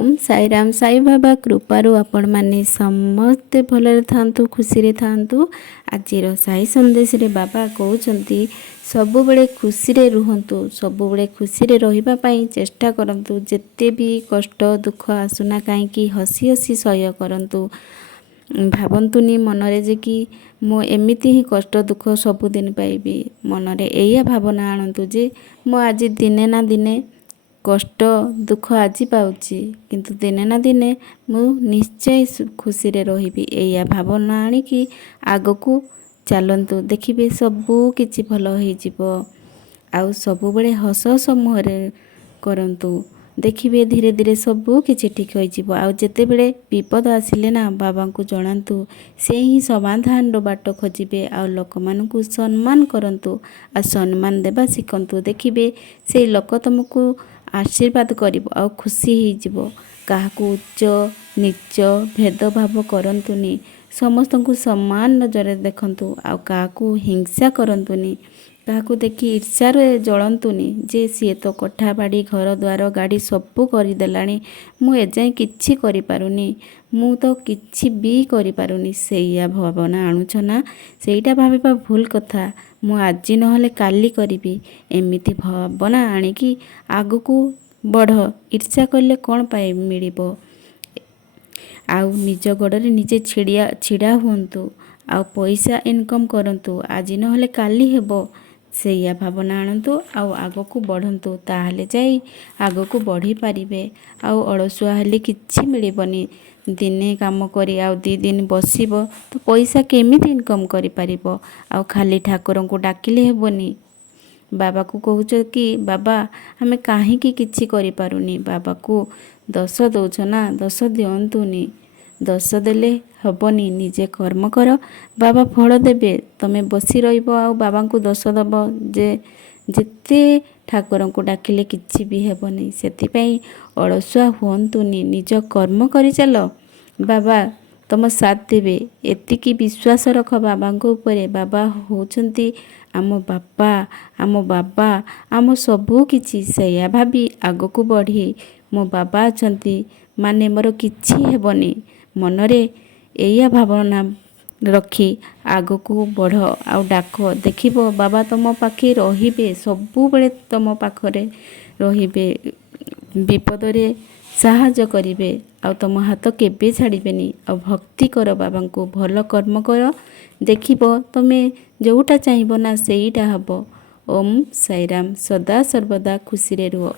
ओम साईराम साई बाबा कृपारू आपण माने समस्ते भलरे थांतु खुशी रे थांतु। आजिर साई संदेश रे बाबा कहउचंती सबु बेले खुशी रे रुहंतु, सबु बेले खुशी रे रहिबा पई चेष्टा करंतु। जेते भी कष्ट दुख आसुना काहे कि हसी हसी सह्य करंतु। भावंतुनी मनरे जे कि मो एमिति ही कष्ट दुख सबुदिन पाइबी, मनरे एया भावना आणंतु जे मो आज दिने ना दिने कष्ट दुख आज पाउची किंतु दिने ना दिने मु निश्चय खुशी रे रहिबी। एया भावना आनिकी आगकू चलंतु, देखिबे सबू किछि भल होई जिवो। आउ सबु बेले हस हस मुहरे करंतु, देखिबे धीरे धीरे सबू किछि ठीक होई जिवो। आउ जेते बेले विपद आसिले ना बाबा को जणांतु, से ही समाधान रो बाट खोजिबे। आउ लोक मानकु सम्मान करंतु, आ सम्मान देबा सिखंतु। देखिबे से लोक तुमको आशीर्वाद करिबो आउ खुशी होई जिवो। काहाकू उच्च नीच भेदभाव करंतुनी, समस्त को सम्मान नजर देखंतु। आउ काहाकू हिंसा करंतुनी, काहाकू देखि ईर्ष्या रे जळंतुनी जे सी तो कोठा बाड़ी घर द्वार गाड़ी सबू करि देलानी, मु एजाय किछि करि पारुनी, मु तो किछि भी करि पारुनी। सेया भावना आणुछ ना, सेईटा भाबिबा भूल कथा। मु आजि नहले काली करिबी, एमिति भावना आनिकी आगकू बढ़। ईर्ष्या कले कोन पाए मिलिबो। आउ निज गोड़े निजे छिड़ा हुंतु, आउ पैसा इनकम करंतु। आज नहले काली हेबो, सेया भावना आणंतु आउ आगकू बढ़ंतु। ताहले जाई आगकू बढ़ी पारिबे। आउ अलसुआ हेले किछि मिलिबनी। दिने काम करी आउ 2 दिन बसिबो तो पैसा केमिति इनकम करि पारिबो। आउ खाली ठाकुरन को डाकिले हेबोनी। बाबा को कहूच कि बाबा हमें काहे कि किछि करि पारुनी। बाबा को दोष दउछ ना, दोष दियंतुनी। दोष देले हबनी, निजे कर्म कर, बाबा फल देबे। तमे बसी रहिबो आउ बाबा को दोष दबो जे जेते ठाकुर को डाकिले किछि भी हेबनी। सेति पई अलसुआ हुंतुनी, निज कर्म करि चलो, बाबा तुम साथ देबे। एतिकी विश्वास रख बाबा को ऊपर। बाबा होचंती आम बापा, आम बाबा आम सबू किछि। सेया भाबी आगकू बढ़ी मो बाबा अछंती माने मोर किछि हेबनी। मनरे एया भावना रखी आगकू बढ़ आउ डाक। देखिबो बाबा तुम पाखे रहिबे, सबू बेले तुम पाखरे रहिबे। विपदरे साहाय्य करिबे, आउ तुम हाथ केबे छाड़िबेनी। आउ भक्ति कर बाबा को, भल कर्म कर। देखिबो तमे जोउटा चाहिबो ना सेईटा हबो। ओम साईराम, सदा सर्वदा खुशी रे रुह।